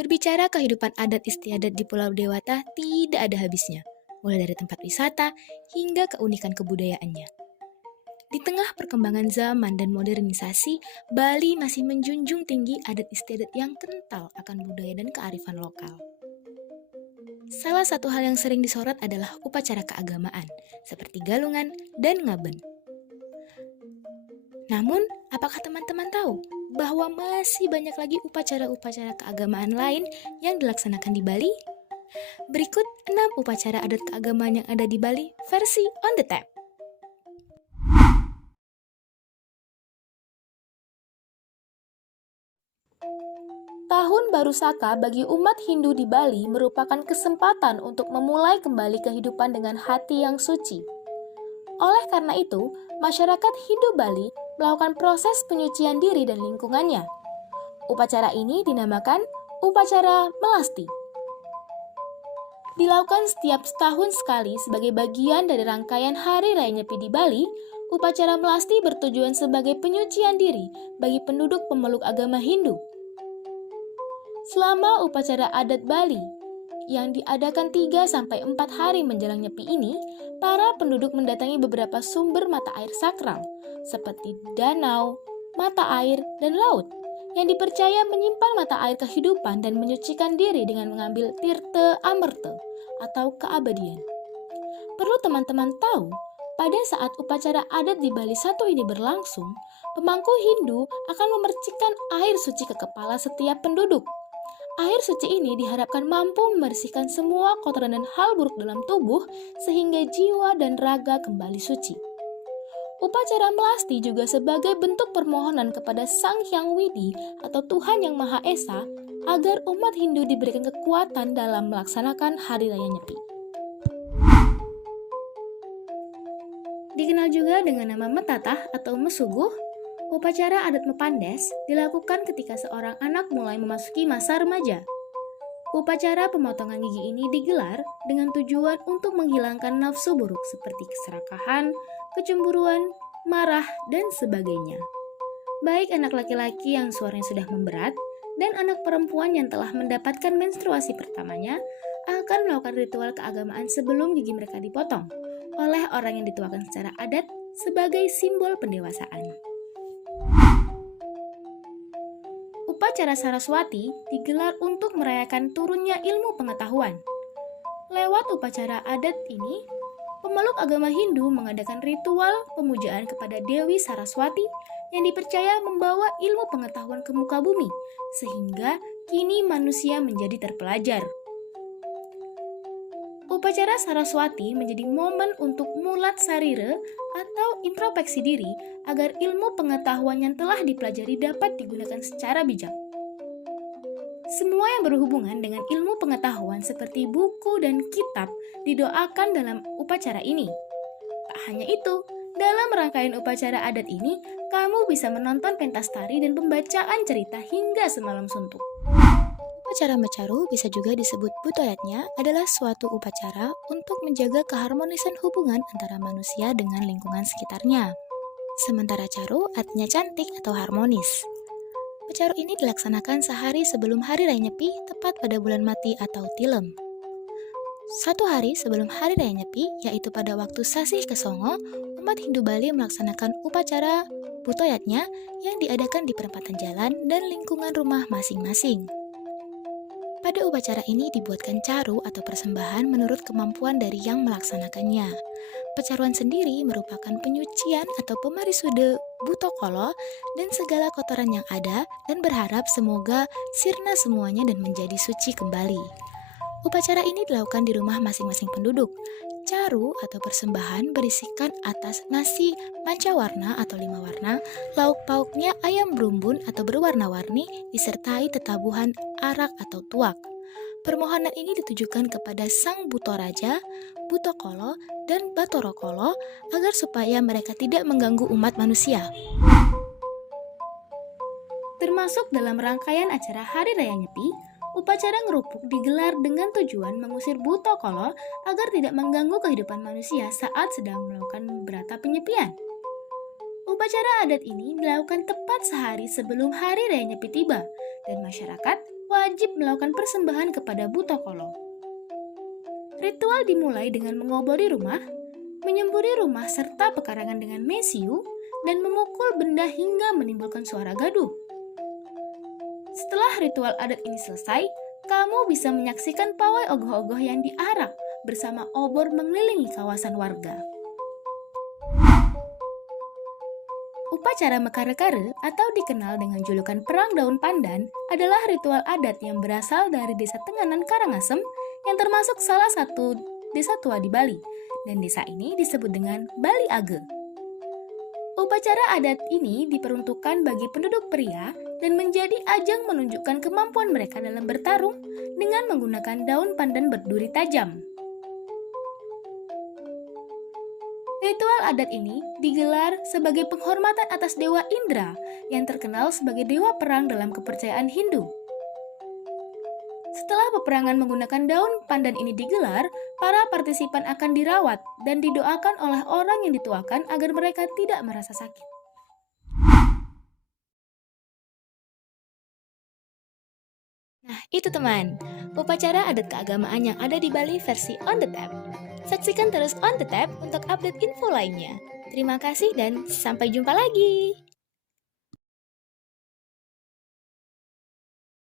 Berbicara kehidupan adat istiadat di Pulau Dewata tidak ada habisnya, mulai dari tempat wisata hingga keunikan kebudayaannya. Di tengah perkembangan zaman dan modernisasi, Bali masih menjunjung tinggi adat istiadat yang kental akan budaya dan kearifan lokal. Salah satu hal yang sering disorot adalah upacara keagamaan, seperti galungan dan ngaben. Namun, apakah teman-teman tahu bahwa masih banyak lagi upacara-upacara keagamaan lain yang dilaksanakan di Bali? Berikut 6 upacara adat keagamaan yang ada di Bali versi on the tap. Tahun Baru Saka bagi umat Hindu di Bali merupakan kesempatan untuk memulai kembali kehidupan dengan hati yang suci. Oleh karena itu, masyarakat Hindu Bali melakukan proses penyucian diri dan lingkungannya. Upacara ini dinamakan Upacara Melasti. Dilakukan setiap setahun sekali sebagai bagian dari rangkaian Hari Raya Nyepi di Bali, upacara Melasti bertujuan sebagai penyucian diri bagi penduduk pemeluk agama Hindu. Selama upacara adat Bali yang diadakan 3-4 hari menjelang Nyepi ini, para penduduk mendatangi beberapa sumber mata air sakral seperti danau, mata air, dan laut yang dipercaya menyimpan mata air kehidupan dan menyucikan diri dengan mengambil tirta amerta atau keabadian. Perlu teman-teman tahu, pada saat upacara adat di Bali satu ini berlangsung, pemangku Hindu akan memercikkan air suci ke kepala setiap penduduk. Air suci ini diharapkan mampu membersihkan semua kotoran dan hal buruk dalam tubuh sehingga jiwa dan raga kembali suci. Upacara Melasti juga sebagai bentuk permohonan kepada Sang Hyang Widi atau Tuhan Yang Maha Esa agar umat Hindu diberikan kekuatan dalam melaksanakan Hari Raya Nyepi. Dikenal juga dengan nama Metatah atau Mesuguh, upacara adat Mepandes dilakukan ketika seorang anak mulai memasuki masa remaja. Upacara pemotongan gigi ini digelar dengan tujuan untuk menghilangkan nafsu buruk seperti keserakahan, kecemburuan, marah, dan sebagainya. Baik anak laki-laki yang suaranya sudah memberat dan anak perempuan yang telah mendapatkan menstruasi pertamanya akan melakukan ritual keagamaan sebelum gigi mereka dipotong oleh orang yang dituakan secara adat sebagai simbol pendewasaan. Upacara Saraswati digelar untuk merayakan turunnya ilmu pengetahuan. Lewat upacara adat ini, pemeluk agama Hindu mengadakan ritual pemujaan kepada Dewi Saraswati yang dipercaya membawa ilmu pengetahuan ke muka bumi, sehingga kini manusia menjadi terpelajar. Upacara Saraswati menjadi momen untuk mulat sarira atau introspeksi diri agar ilmu pengetahuan yang telah dipelajari dapat digunakan secara bijak. Semua yang berhubungan dengan ilmu pengetahuan seperti buku dan kitab didoakan dalam upacara ini. Tak hanya itu, dalam rangkaian upacara adat ini, kamu bisa menonton pentas tari dan pembacaan cerita hingga semalam suntuk. Upacara Mecaru bisa juga disebut Butoyatnya adalah suatu upacara untuk menjaga keharmonisan hubungan antara manusia dengan lingkungan sekitarnya. Sementara Caru artinya cantik atau harmonis. Mecaru ini dilaksanakan sehari sebelum Hari Raya Nyepi tepat pada bulan Mati atau Tilem. 1 hari sebelum Hari Raya Nyepi, yaitu pada waktu Sasih Kesongo, umat Hindu Bali melaksanakan upacara Butoyatnya yang diadakan di perempatan jalan dan lingkungan rumah masing-masing. Pada upacara ini dibuatkan caru atau persembahan menurut kemampuan dari yang melaksanakannya. Pecaruan sendiri merupakan penyucian atau pemarisude butokolo dan segala kotoran yang ada dan berharap semoga sirna semuanya dan menjadi suci kembali. Upacara ini dilakukan di rumah masing-masing penduduk. Caru atau persembahan berisikan atas nasi mancawarna atau 5 warna, lauk pauknya ayam berumbun atau berwarna-warni, disertai tetabuhan arak atau tuak. Permohonan ini ditujukan kepada Sang Butoraja, Butokolo, dan Batorokolo agar supaya mereka tidak mengganggu umat manusia. Termasuk dalam rangkaian acara Hari Raya Nyepi, upacara ngerupuk digelar dengan tujuan mengusir Butokolo agar tidak mengganggu kehidupan manusia saat sedang melakukan berata penyepian. Upacara adat ini dilakukan tepat sehari sebelum Hari Raya Nyepi tiba, dan masyarakat wajib melakukan persembahan kepada Buto Kolo. Ritual dimulai dengan mengobori rumah, menyemburi rumah serta pekarangan dengan mesiu, dan memukul benda hingga menimbulkan suara gaduh. Setelah ritual adat ini selesai, kamu bisa menyaksikan pawai ogoh-ogoh yang diarak bersama obor mengelilingi kawasan warga. Upacara Mekare-kare atau dikenal dengan julukan Perang Daun Pandan adalah ritual adat yang berasal dari Desa Tenganan Karangasem yang termasuk salah satu desa tua di Bali, dan desa ini disebut dengan Bali Age. Upacara adat ini diperuntukkan bagi penduduk pria dan menjadi ajang menunjukkan kemampuan mereka dalam bertarung dengan menggunakan daun pandan berduri tajam. Ritual adat ini digelar sebagai penghormatan atas Dewa Indra yang terkenal sebagai dewa perang dalam kepercayaan Hindu. Setelah peperangan menggunakan daun pandan ini digelar, para partisipan akan dirawat dan didoakan oleh orang yang dituakan agar mereka tidak merasa sakit. Nah, itu teman, upacara adat keagamaan yang ada di Bali versi On The Tap. Saksikan terus On The Tap untuk update info lainnya. Terima kasih dan sampai jumpa lagi.